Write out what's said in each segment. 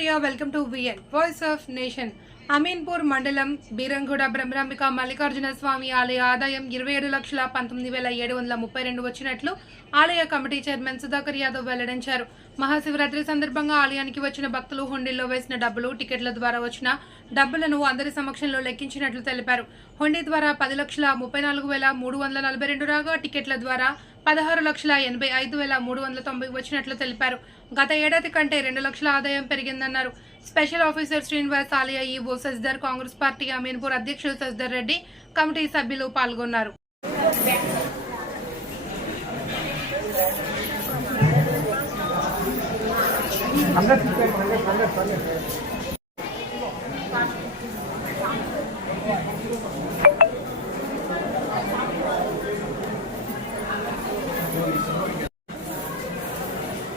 Priya, welcome to VN, Voice of Nation. Ameenpur మండలం బీరంగూడ బ్రహ్మరాంబిక మల్లికార్జున స్వామి ఆలయ ఆదాయం ఇరవై ఏడు లక్షల పంతొమ్మిది వేల ఏడు వందల ముప్పై రెండు వచ్చినట్లు ఆలయ కమిటీ చైర్మన్ సుధాకర్ యాదవ్ వెల్లడించారు. మహాశివరాత్రి సందర్భంగా ఆలయానికి వచ్చిన భక్తులు హుండీల్లో వేసిన డబ్బులు టికెట్ల ద్వారా వచ్చిన డబ్బులను అందరి సమక్షంలో లెక్కించినట్లు తెలిపారు. హుండీ ద్వారా పది లక్షల ముప్పై నాలుగు వేల మూడు వందల నలభై రెండు రాగా టికెట్ల ద్వారా పదహారు లక్షల ఎనభై ఐదు వేల మూడు వందల తొంభై వచ్చినట్లు తెలిపారు. గత ఏడాది కంటే రెండు లక్షల ఆదాయం పెరిగిందన్నారు. స్పెషల్ ఆఫీసర్ శ్రీనివాస్ ఆలయ ఈవో సజ్దర్ కాంగ్రెస్ పార్టీ అమీన్పూర్ అధ్యక్షుడు సజ్దర్ రెడ్డి కమిటీ సభ్యులు పాల్గొన్నారు.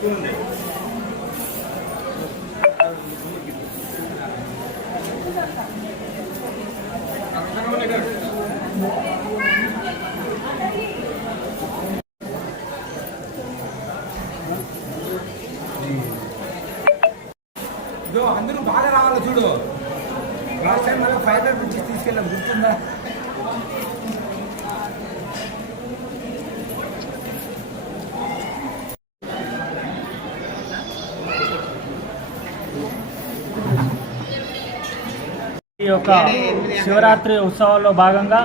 ఇదో అందరూ బాగా రావాలి చూడు. లాస్ట్ టైం మనం ఫైవ్ హండ్రెడ్ రూపీస్ తీసుకెళ్ళాం. గుర్తుందా? ఈ యొక్క శివరాత్రి ఉత్సవాల్లో భాగంగా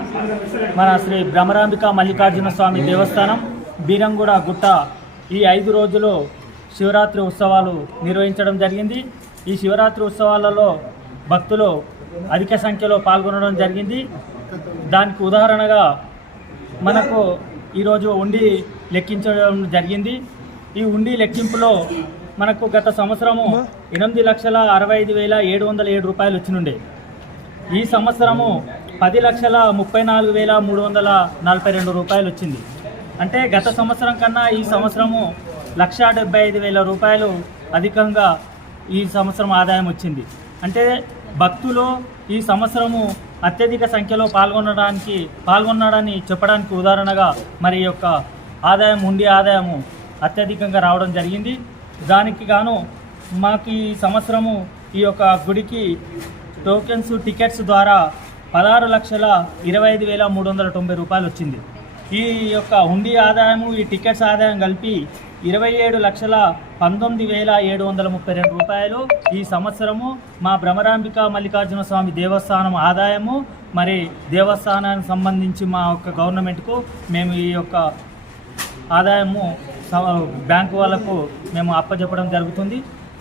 మన శ్రీ భ్రమరాంబిక మల్లికార్జున స్వామి దేవస్థానం బీరంగూడ గుట్ట ఈ ఐదు రోజులు శివరాత్రి ఉత్సవాలు నిర్వహించడం జరిగింది. ఈ శివరాత్రి ఉత్సవాలలో భక్తులు అధిక సంఖ్యలో పాల్గొనడం జరిగింది. దానికి ఉదాహరణగా మనకు ఈరోజు ఉండి లెక్కించడం జరిగింది. ఈ ఉండి లెక్కింపులో మనకు గత సంవత్సరము ఎనిమిది లక్షల అరవై ఐదు వేల ఏడు వందల ఏడు రూపాయలు వచ్చినుండే. ఈ సంవత్సరము పది లక్షల ముప్పై నాలుగు వేల మూడు వందల నలభై రెండు రూపాయలు వచ్చింది. అంటే గత సంవత్సరం కన్నా ఈ సంవత్సరము లక్ష డెబ్బై ఐదు వేల రూపాయలు అధికంగా ఈ సంవత్సరం ఆదాయం వచ్చింది. అంటే భక్తులు ఈ సంవత్సరము అత్యధిక సంఖ్యలో పాల్గొనడానికి పాల్గొన్నాడని చెప్పడానికి ఉదాహరణగా మరి ఈ యొక్క ఆదాయం ఉండి ఆదాయము అత్యధికంగా రావడం జరిగింది. దానికి గాను మాకు ఈ సంవత్సరము ఈ యొక్క గుడికి టోకెన్స్ టికెట్స్ ద్వారా పదహారు లక్షల ఇరవై ఐదు వేల మూడు వందల తొంభై రూపాయలు వచ్చింది. ఈ యొక్క హుండీ ఆదాయము ఈ టికెట్స్ ఆదాయం కలిపి ఇరవై ఏడు లక్షల పంతొమ్మిది వేల ఏడు వందల ముప్పై రెండు రూపాయలు. ఈ సంవత్సరము మా భ్రమరాంబిక మల్లికార్జున స్వామి దేవస్థానం ఆదాయము. మరి దేవస్థానానికి సంబంధించి మా యొక్క గవర్నమెంట్కు మేము ఈ యొక్క ఆదాయము బ్యాంకు వాళ్ళకు మేము అప్పచెప్పడం జరుగుతుంది.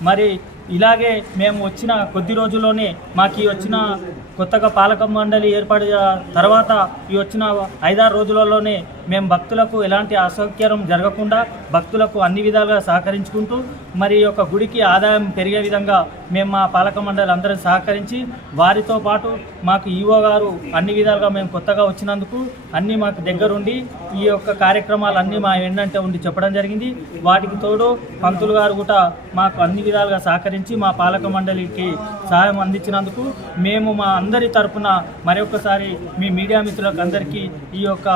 మరి ఇలాగే మేము వచ్చిన కొద్ది రోజుల్లోనే మాకు ఈ వచ్చిన కొత్తగా పాలక మండలి ఏర్పడిన తర్వాత ఈ వచ్చిన ఐదారు రోజులలోనే మేము భక్తులకు ఎలాంటి అసౌకర్యం జరగకుండా భక్తులకు అన్ని విధాలుగా సహకరించుకుంటూ మరి యొక్క గుడికి ఆదాయం పెరిగే విధంగా మేము మా పాలక మండలి అందరం సహకరించి వారితో పాటు మాకు ఈవో గారు అన్ని విధాలుగా మేము కొత్తగా వచ్చినందుకు అన్నీ మాకు దగ్గరుండి ఈ యొక్క కార్యక్రమాలు అన్నీ మా ఏంటంటే ఉండి చెప్పడం జరిగింది. వాటికి తోడు పంతులు గారు కూడా మాకు అన్ని విధాలుగా సహకరించి మా పాలక మండలికి సహాయం అందించినందుకు మేము మా అందరి తరపున మరొకసారి మీ మీడియా మిత్రులకు అందరికీ ఈ యొక్క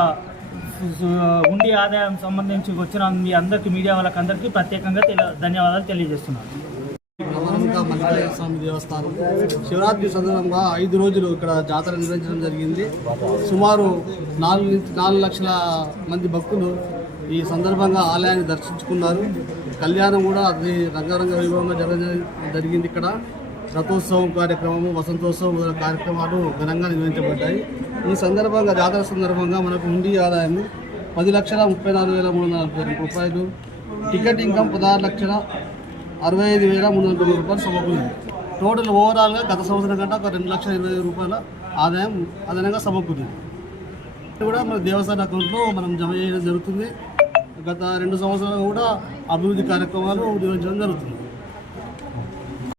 ఉండి ఆదాయం సంబంధించి వచ్చిన మీ అందరికీ మీడియా వాళ్ళకి అందరికీ ప్రత్యేకంగా ధన్యవాదాలు తెలియజేస్తున్నాను. మల్లికార్జున స్వామి దేవస్థానం. శివరాత్రి సందర్భంగా ఐదు రోజులు ఇక్కడ జాతర నిర్వహించడం జరిగింది. సుమారు నాలుగు నాలుగు లక్షల మంది భక్తులు ఈ సందర్భంగా ఆలయాన్ని దర్శించుకున్నారు. కళ్యాణం కూడా అది రంగరంగ వైభవంగా జరగ జరిగింది ఇక్కడ. రథోత్సవం కార్యక్రమము వసంతోత్సవం మొదలైన కార్యక్రమాలు ఘనంగా నిర్వహించబడ్డాయి. ఈ సందర్భంగా జాతర సందర్భంగా మనకు ఉండి ఆదాయం పది లక్షల ముప్పై నాలుగు వేల మూడు వందల నలభై రెండు రూపాయలు. టికెట్ ఇన్కమ్ పదహారు లక్షల అరవై ఐదు వేల మూడు వందల తొమ్మిది రూపాయలు సమకూరింది. టోటల్ ఓవరాల్గా గత సంవత్సరం కంటే ఒక రెండు లక్షల ఇరవై ఐదు రూపాయల ఆదాయం అదనంగా సమకూరింది. కూడా మన దేవస్థాన అకౌంట్లో మనం జమ చేయడం జరుగుతుంది. గత రెండు సంవత్సరాలు కూడా అభివృద్ధి కార్యక్రమాలు నిర్వహించడం జరుగుతుంది.